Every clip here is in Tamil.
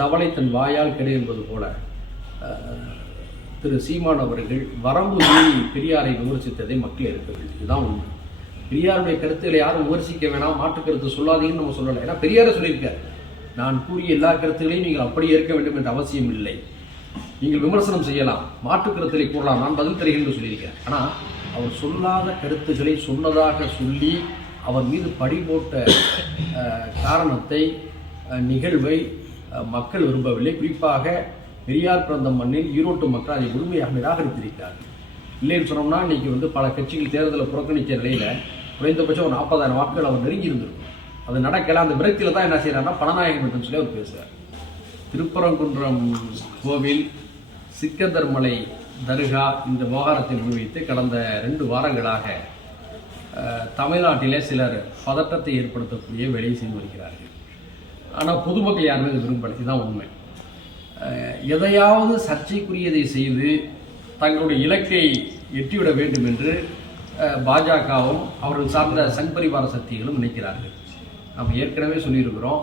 தவளை தன் வாயால் கெடு என்பது போல திரு சீமான் அவர்கள் வரம்பு மீறி பெரியாரை விமர்சித்ததை மக்கள் இருக்கவில்லை. இதுதான் உண்மை. பெரியாருடைய கருத்துக்களை யாரும் விமர்சிக்க வேணாம், மாற்று கருத்து சொல்லாதீங்கன்னு நம்ம சொல்லலை. ஏன்னா பெரியாரை சொல்லியிருக்காரு, நான் கூறிய எல்லா கருத்துக்களையும் நீங்கள் அப்படியே இருக்க வேண்டும் என்ற அவசியம் இல்லை, நீங்கள் விமர்சனம் செய்யலாம், மாற்று கருத்துக்களை கூறலாம், நான் பதில் தருகிறேன் என்று சொல்லியிருக்கார். ஆனால் அவர் சொல்லாத கருத்துக்களை சொன்னதாக சொல்லி அவர் மீது பழி போட்ட காரணத்தை, நிகழ்வை மக்கள் விரும்பவில்லை. குறிப்பாக பெரியார் பிறந்த மண்ணில் ஈரோட்டு மக்கள் அதை முழுமையாக நிராகரித்திருக்கிறார்கள். இல்லைன்னு சொன்னோம்னா இன்றைக்கி பல கட்சிகள் தேர்தலை புறக்கணித்த நிலையில் குறைந்தபட்சம் ஒரு 40,000 வாக்குகள் அவர் நெருங்கி இருந்திருக்கும். அது நடக்கல. அந்த விரக்தியில் தான் என்ன செய்யறாருன்னா பணநாயகம் என்று சொல்லி அவர் பேசுகிறார். திருப்பரங்குன்றம் கோவில், சிக்கந்தர் மலை தர்கா இந்த விவகாரத்தை முன்வைத்து கடந்த 2 வாரங்களாக தமிழ்நாட்டிலே சிலர் பதட்டத்தை ஏற்படுத்தக்கூடிய வேலையை செய்து வருகிறார்கள். ஆனால் பொதுமக்கள் யாருமே இது விரும்பலை. இதுதான் உண்மை. எதையாவது சர்ச்சைக்குரியதை செய்து தங்களுடைய இலக்கை எட்டிவிட வேண்டும் என்று பாஜகவும் அவர்கள் சார்ந்த சங் பரிவார சக்திகளும் நினைக்கிறார்கள். நம்ம ஏற்கனவே சொல்லியிருக்கிறோம்,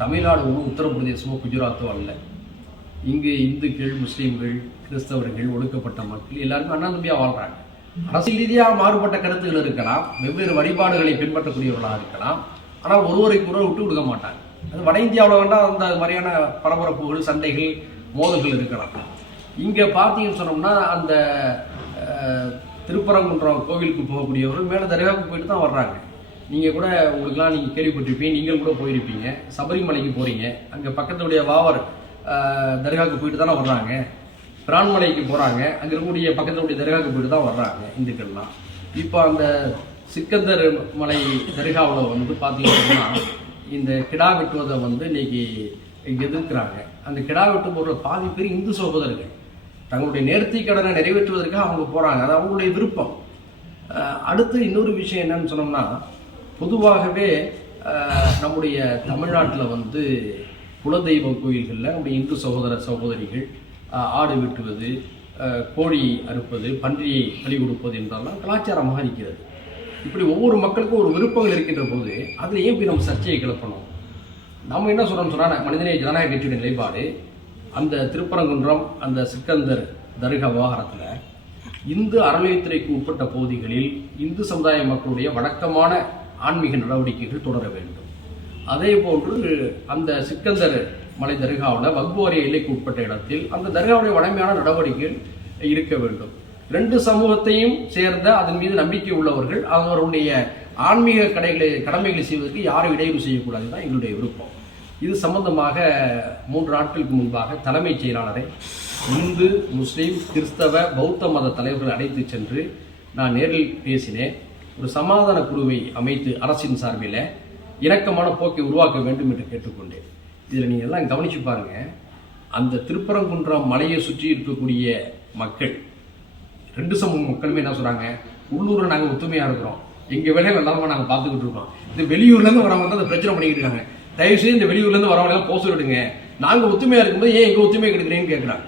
தமிழ்நாடு ஒன்றும் உத்தரப்பிரதேசமோ குஜராத்தோ அல்ல. இங்கு இந்துக்கள், முஸ்லீம்கள், கிறிஸ்தவர்கள், ஒடுக்கப்பட்ட மக்கள் எல்லாருமே அண்ணாநம்பியாக வாழ்கிறாங்க. அரசியல் ரீதியாக மாறுபட்ட கருத்துக்கள் இருக்கலாம், வெவ்வேறு வழிபாடுகளை பின்பற்றக்கூடியவர்களாக இருக்கலாம். ஆனால் ஒருவருக்கு ஒருவர் விட்டு கொடுக்க மாட்டாங்க. அது வட இந்தியாவில் வேண்டாம் அந்த மாதிரியான பரபரப்புகள், சண்டைகள், மோதல்கள் இருக்கலாம். இங்கே பார்த்தீங்கன்னு சொன்னோம்னா அந்த திருப்பரங்குன்றம் கோவிலுக்கு போகக்கூடியவர்கள் மேலே தர்காவுக்கு போயிட்டு தான் வர்றாங்க. நீங்கள் கூட உங்களுக்குலாம் நீங்கள் கேள்விப்பட்டிருப்பீங்க, நீங்கள் கூட போயிருப்பீங்க. சபரிமலைக்கு போகிறீங்க, அங்கே பக்கத்துடைய வாவர் தர்காவுக்கு போயிட்டு தானே வர்றாங்க. பிரான்மலைக்கு போகிறாங்க, அங்கே இருக்கக்கூடிய பக்கத்துடைய தர்காவுக்கு போயிட்டு தான் வர்றாங்க இந்துக்கள்லாம். இப்போ அந்த சிக்கந்தர் மலை தர்காவில் பார்த்தீங்கன்னா இந்த கிடா வெட்டுவதை இன்னைக்கு எதிர்க்கிறாங்க. அந்த கிடா வெட்டும் போகிற பாதி பேர் இந்து சகோதரர்கள் தங்களுடைய நேர்த்தி கடனை நிறைவேற்றுவதற்காக அவங்க போகிறாங்க. அது அவங்களுடைய விருப்பம். அடுத்து இன்னொரு விஷயம் என்னன்னு சொன்னோம்னா, பொதுவாகவே நம்முடைய தமிழ்நாட்டில் குலதெய்வ கோயில்களில் நம்முடைய இந்து சகோதர சகோதரிகள் ஆடு வெட்டுவது, கோழி அறுப்பது, பன்றியை பலி கொடுப்பது என்றெல்லாம் கலாச்சாரமாக இருக்கிறது. இப்படி ஒவ்வொரு மக்களுக்கும் ஒரு விருப்பங்கள் இருக்கின்ற போது அதில் ஏன் போய் நம்ம சர்ச்சையை கிளப்பணும்? நம்ம என்ன சொல்கிறோம்னு சொன்னால், மனிதநேய ஜனநாயக கட்சியுடைய நிலைப்பாடு அந்த திருப்பரங்குன்றம் அந்த சிக்கந்தர் தர்கா விவகாரத்தில் இந்து அறநிலையத்துறைக்கு உட்பட்ட பகுதிகளில் இந்து சமுதாய மக்களுடைய வழக்கமான ஆன்மீக நடவடிக்கைகள் தொடர வேண்டும். அதே போன்று அந்த சிக்கந்தர் மலை தர்காவில் வக்பு வாரிய எல்லைக்கு உட்பட்ட இடத்தில் அந்த தர்காவுடைய வழமையான நடவடிக்கைகள் இருக்க வேண்டும். 2 சமூகத்தையும் சேர்ந்த அதன் மீது நம்பிக்கை உள்ளவர்கள் அவர்களுடைய ஆன்மீக கடமைகளை செய்வதற்கு யாரும் இடையூறு செய்யக்கூடாது தான் எங்களுடைய விருப்பம். இது சம்பந்தமாக 3 நாட்களுக்கு முன்பாக தலைமைச் செயலாளரை இந்து, முஸ்லீம், கிறிஸ்தவ, பௌத்த மத தலைவர்கள் அழைத்து சென்று நான் நேரில் பேசினேன். ஒரு சமாதான குழுவை அமைத்து அரசின் சார்பில் இணக்கமான போக்கை உருவாக்க வேண்டும் என்று கேட்டுக்கொண்டேன். இதில் நீங்கள் எல்லாம் கவனித்து பாருங்கள், அந்த திருப்பரங்குன்றம் மலையை சுற்றி இருக்கக்கூடிய மக்கள் 2 சமூக மக்களுமே என்ன சொல்கிறாங்க, உள்ளூரில் நாங்கள் ஒத்துமையாக இருக்கிறோம், எங்கள் வேலையை நல்லாமல் நாங்கள் பார்த்துக்கிட்டு இருக்கோம், இந்த வெளியூர்லேருந்து வரவங்க அந்த பிரச்சனை பண்ணிக்கிட்டு இருக்காங்க, தயவுசெய்து இந்த வெளியூர்லேருந்து வரவங்க எல்லாம் போக சொல்லிடுங்க, நாங்கள் ஒத்துமையாக இருக்கும்போது ஏன் எங்கள் ஒத்துமை கிடைக்கிறேன்னு கேட்குறாங்க.